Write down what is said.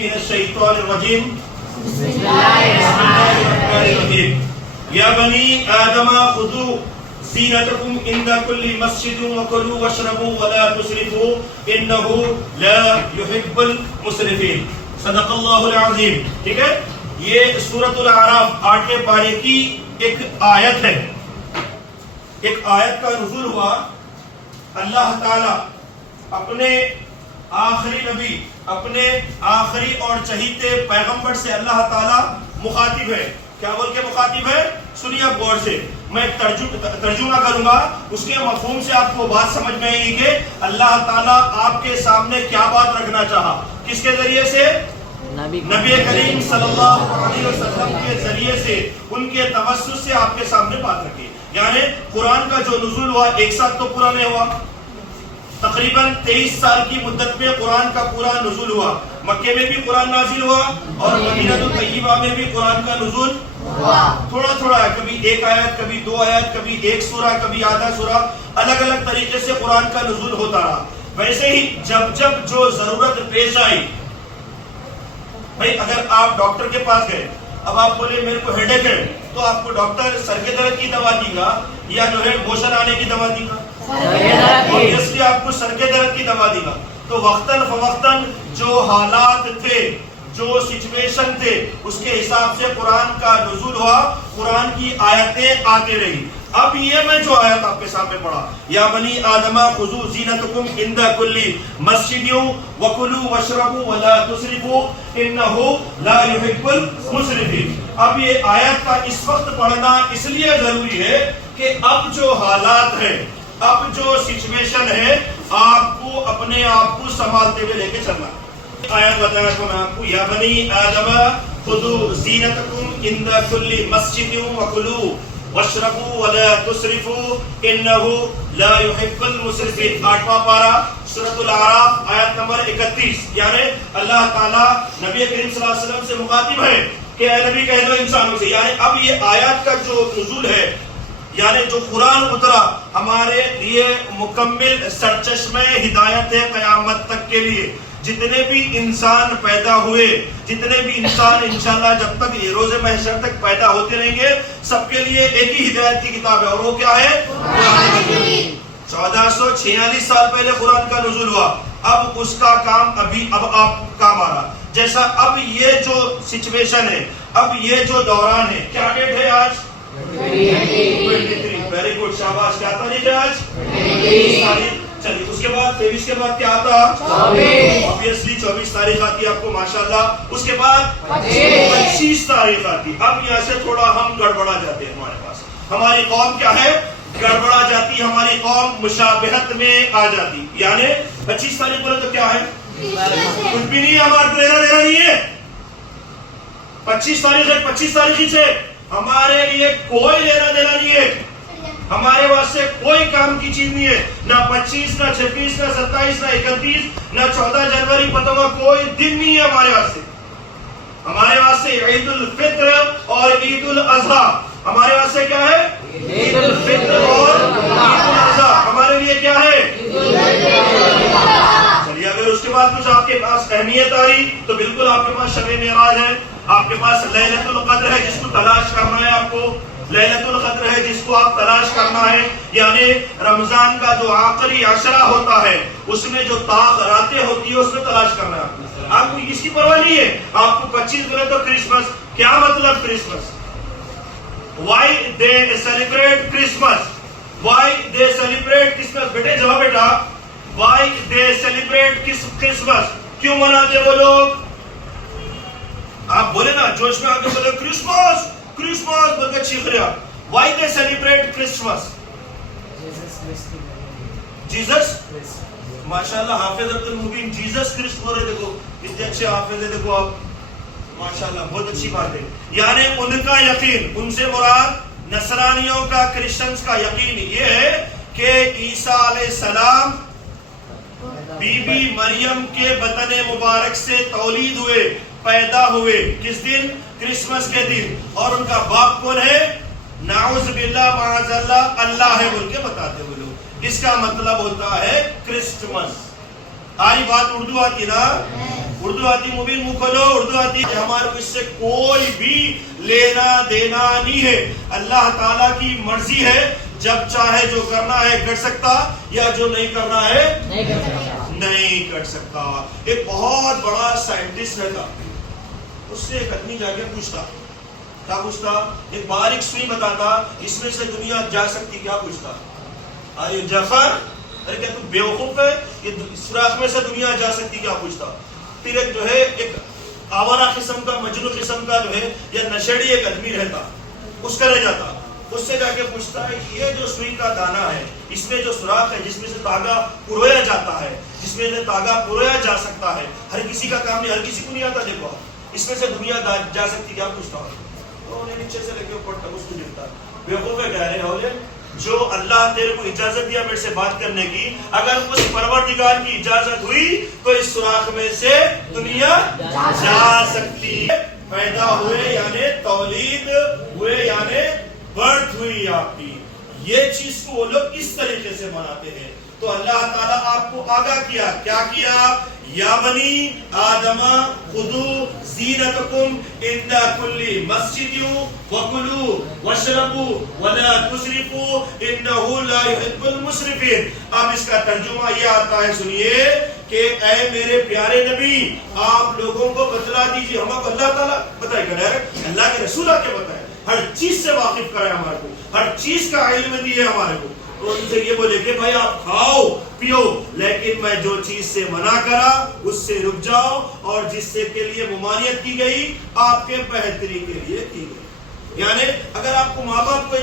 من الشیطان الرجیم بسم اللہ الرحمن الرحیم یا بنی آدم خذوا زینتکم عند کل مسجد وکلوا واشربوا ولا تسرفوا انہ لا يحب المسرفین. صدق اللہ العظیم. ٹھیک ہے، یہ سورۃ الاعراف 8ویں پارے کی ایک آیت ہے. ایک آیت کا نزول ہوا. اللہ تعالی اپنے آخری نبی، اپنے آخری اور چہیتے پیغمبر سے اللہ تعالیٰ مخاطب ہے. کیا بول کے مخاطب ہے؟ سنیے آپ غور سے. میں ترجمہ کروں گا، اس کے مفہوم سے آپ کو بات سمجھ میں آئے گی کہ اللہ تعالیٰ آپ کے سامنے کیا بات رکھنا چاہا. کس کے ذریعے سے؟ نبی کریم صلی اللہ علیہ وسلم کے ذریعے سے، ان کے توسط سے آپ کے سامنے بات رکھی. یعنی قرآن کا جو نزول ہوا ایک ساتھ تو پورا نہیں ہوا، تقریباً 23 سال کی مدت میں قرآن کا پورا نزول ہوا. مکے میں بھی قرآن نازل ہوا اور مدینہ طیبہ میں بھی قرآن کا نزول ہوا. تھوڑا تھوڑا، کبھی ایک آیت، کبھی 2 آیت، کبھی ایک سورہ، کبھی آدھا سورہ، الگ الگ طریقے سے قرآن کا نزول ہوتا رہا. ویسے ہی جب جب جو ضرورت پیش آئی، بھائی اگر آپ ڈاکٹر کے پاس گئے، اب آپ بولے میرے کو ہیڈ ایک ہے، تو آپ کو ڈاکٹر سر کے درد کی دوا دے گا یا جو ہے موشن آنے کی دوا دے گا؟ اس لیے آپ کو سر کے درد کی دوا دے گا. تو وقتاً فوقتاً جو حالات تھے، جو سچویشن تھے، اس کے حساب سے قرآن کا نزول ہوا، قرآن کی آیتیں آتی رہی. اب یہ میں جو آیت آپ کے سامنے پڑھا، یا بنی آدم خذوا زینتکم عند کل مسجد وکلوا واشربوا ولا تسرفوا انہ لا يحب المسرفین. اب یہ آیت کا اس وقت پڑھنا اس لیے ضروری ہے کہ اب جو حالات ہیں، اب جو سچویشن ہے، آپ کو اپنے آپ کو سنبھالتے ہوئے لے کے چلنا. آیت بتایا تھا میں آپ کو، یا بنی آدم خذوا زینتکم عند کل مسجد وکلوا واشربوا ولا تسرفوا انہ لا يحب المسرفین. 8واں پارہ سورۃ الاعراف آیت نمبر 31. یعنی اللہ تعالیٰ نبی کریم صلی اللہ علیہ وسلم سے مخاطب ہے کہ اے نبی کہہ دو انسانوں سے. یعنی اب یہ آیات کا جو نزول ہے، یعنی جو قرآن اترا، ہمارے لیے مکمل سرچشمہ ہدایت ہے قیامت تک کے لیے. جتنے بھی انسان پیدا ہوئے، جتنے بھی انسان انشاءاللہ جب تک یہ روز محشر تک پیدا ہوتے رہیں گے، سب کے لیے ایک ہی ہدایت کی کتاب ہے، اور وہ کیا ہے؟ قرآن کریم. 1446 سال پہلے قرآن کا نزول ہوا. اب اس کا کام اب آپ کام آ رہا. جیسا اب یہ جو سچویشن ہے، اب یہ جو دوران ہے، کیا ڈیٹ ہے آج؟ 23. ویری گڈ، شاباش. کیا تاریخ ہے آج؟ 23 تاریخ. چلیے اس کے بعد 23 کے بعد کیا آتا؟ 24. obviously 24 تاریخ آتی ہے آپ کو ماشاءاللہ. اس کے بعد 25 تاریخ آتی. اب یہاں سے تھوڑا ہم گڑبڑا جاتے ہیں. ہمارے پاس ہماری قوم کیا ہے؟ گڑبڑا جاتی. ہماری قوم مشابہت میں آ جاتی. یعنی 25 تاریخ بولے تو کیا ہے؟ کچھ بھی نہیں ہے، ہمارے کو لینا دینا نہیں ہے. 25 تاریخ ہے، 25 تاریخ سے ہمارے لیے کوئی لینا دینا نہیں ہے. ہمارے واسطے کوئی کام کی چیز نہیں ہے. نہ 25، نہ 26، نہ 27، نہ 31، نہ 14 جنوری، پتہ کوئی دن نہیں ہے ہمارے واسطے. ہمارے واسطے عید الفطر اور عید الاضحیٰ. ہمارے واسطے کیا ہے؟ عید الفطر اور عید الاضحیٰ. ہمارے لیے کیا ہے؟ چلیے اگر اس کے بعد کچھ آپ کے پاس اہمیت آ رہی تو بالکل آپ کے پاس شب معراج ہے، آپ کے پاس لیلۃ القدر ہے جس کو تلاش کرنا ہے. آپ کو لیلۃ القدر ہے جس کو آپ تلاش کرنا ہے. یعنی رمضان کا جو آخری عشرہ ہوتا ہے، اس میں جو طاق راتیں ہوتی ہے، اس میں تلاش کرنا ہے. آپ کو کس کی پرواہ نہیں ہے. آپ کو 25 بولے تو کرسمس. کیا مطلب Christmas? Why they celebrate Christmas? Why they celebrate Christmas? بیٹے جواب بیٹا. Why they celebrate Christmas? کیوں مناتے وہ لوگ؟ آپ بولے نا جوش میں آگے بولے کرسمس کرسمس بول کے چیخ رہا. Y they celebrate Christmas? Jesus. ماشاءاللہ حافظ عبد المبین جیزس کرسٹ بول رہے. دیکھو اتنے اچھے حافظ ہے، دیکھو آپ ماشاءاللہ، بہت اچھی بات ہے. یعنی ان کا یقین، ان سے مراد نصرانیوں کا، کرسچنز کا یقین یہ ہے کہ عیسیٰ علیہ السلام بی بی مریم کے بطن مبارک سے تولید ہوئے، پیدا ہوئے. کس دن؟ کرسمس کے دن. اور ان کا باپ کون ہے؟ نعوذ باللہ معاذ اللہ، اللہ ہے بول کے بتاتے ہوئے لوگ. اس کا مطلب ہوتا ہے کرسمس. آری بات اردو آتی نا؟ اردو آتی مبین منہ کھولو، اردو آتی ہمارے کو اس سے کوئی بھی لینا دینا نہیں ہے. اللہ تعالیٰ کی مرضی ہے، جب چاہے جو کرنا ہے کر سکتا، یا جو نہیں کرنا ہے نہیں کر سکتا. ایک بہت بڑا سائنٹسٹ رہتا، اس سے ایک آدمی جا کے پوچھتا، کیا پوچھتا؟ ایک باریک سوئی بتاتا، اس میں سے دنیا جا سکتی. کیا پوچھتا؟ ارے جعفر، ارے کیا تو بیوقوف ہے؟ یہ سوراخ میں سے دنیا جا سکتی؟ کیا پوچھتا؟ پھر ایک جو ہے ایک آوارہ قسم کا، مجنون قسم کا جو ہے یا نشیڑی ایک آدمی رہتا، اس کا رہ جاتا، اس سے جا کے پوچھتا ہے یہ جو سوئی کا دانہ ہے، اس میں جو سوراخ ہے جس میں سے تاگا پرویا جاتا ہے، جس میں سے تاگا پرویا جا سکتا ہے، ہر کسی کا کام نہیں، ہر کسی کو نہیں آتا، دیکھو اس میں سے دنیا جا سکتی. کیا پوچھتا ہوں؟ تو انہیں نیچے سے لے کے اوپر تک اس کو دیکھتا. بیوقوف ہے کہہ رہے ہو جو اللہ تیرے کو اجازت دیا میرے سے بات کرنے کی، اگر اس پروردگار کی اجازت ہوئی تو اس سوراخ میں سے دنیا جا سکتی. پیدا ہوئے یعنی تولید ہوئے یعنی برتھ ہوئی آپ کی. یہ چیز کو وہ لوگ اس طریقے سے مناتے ہیں. تو اللہ تعالیٰ آپ کو آگاہ کیا، کیا کیا؟ یا بنی آدم خذوا زینتکم عند کل مسجد وکلوا واشربوا ولا تسرفوا انہ لا يحب المسرفین. اب اس کا ترجمہ یہ آتا ہے، سنیے کہ اے میرے پیارے نبی، آپ لوگوں کو بتلا دیجیے. ہم کو اللہ تعالیٰ بتائے گا، اللہ کے رسول آ کے بتائے، ہر چیز سے واقف کرے ہمارے کو، ہر چیز کا علم دیے ہمارے کو. تو ان سے یہ بولے کہ بھائی آپ کھاؤ پیو، لیکن میں جو چیز سے منع کرا اس سے رک جاؤ، اور جس سے کے لیے ممانعت کی گئی آپ کے بہتری کے لیے کی گئی. یعنی اگر آپ کو ماں باپ کو